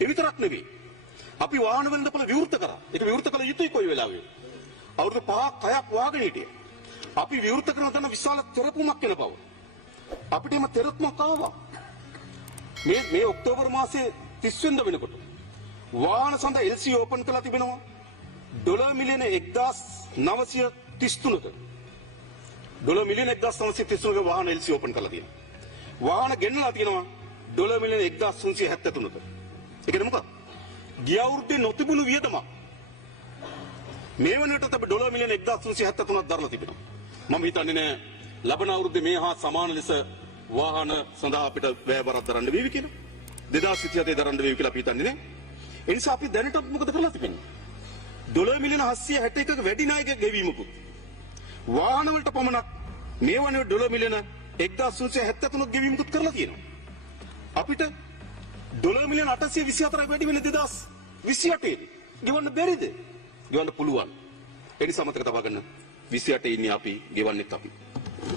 ඒ විතරක් නෙවෙයි. අපි වාහන වෙළඳපොළ විවෘත කරා. ඒක විවෘත කළ යුතුයි කොයි වෙලාවෙ. අවුරුදු 5ක් 6ක් වාගෙන හිටියා. අපි විවෘත කරන තන විශාල තෙරපුමක් වෙන බව. අපිට එම තෙරපුමක් ආවා. මේ ඔක්තෝබර් මාසයේ 30 වෙනිදා වෙනකොට වාහන සඳ LC ඕපන් කරලා තිබෙනවා. ඩොලර් මිලියන 1933ක. ඩොලර් මිලියන 1933ක වාහන LC ඕපන් කරලා තියෙනවා. වාහන ගෙන්නලා තියෙනවා ඩොලර් මිලියන 1373ක. ඒකද මොකක්ද? ගිය අවුරුද්දේ නොතිබුණු වියදමක්. මේ වෙනකොට අපි ඩොලර් මිලියන 1373ක් දරලා තිබෙනවා. මම හිතන්නේ නෑ ලබන අවුරුද්දේ මේ හා සමාන ලෙස වාහන සඳහා අපිට වැය බරක් දරන්න වේවි කියලා. 2027 දරන්න වේවි කියලා අපි හිතන්නේ නෑ. ඒ නිසා අපි දැනට මොකද කරලා තිබෙන්නේ? ඩොලර් මිලියන 761ක වැඩි ණයක ගෙවීමකුත්. වාහන වලට පමණක් මේ වනේ ඩොලර් මිලියන 1373ක ගෙවීමකුත් කරලා තියෙනවා. අපිට ඩොලර් මිලියන 824ක් වැඩි වෙන 2028 ගෙවන්න බැරිද? ගෙවන්න පුළුවන්. ඒ නිසා මතක තබා ගන්න 28 ඉන්නේ අපි ගෙවන්නෙත් අපි.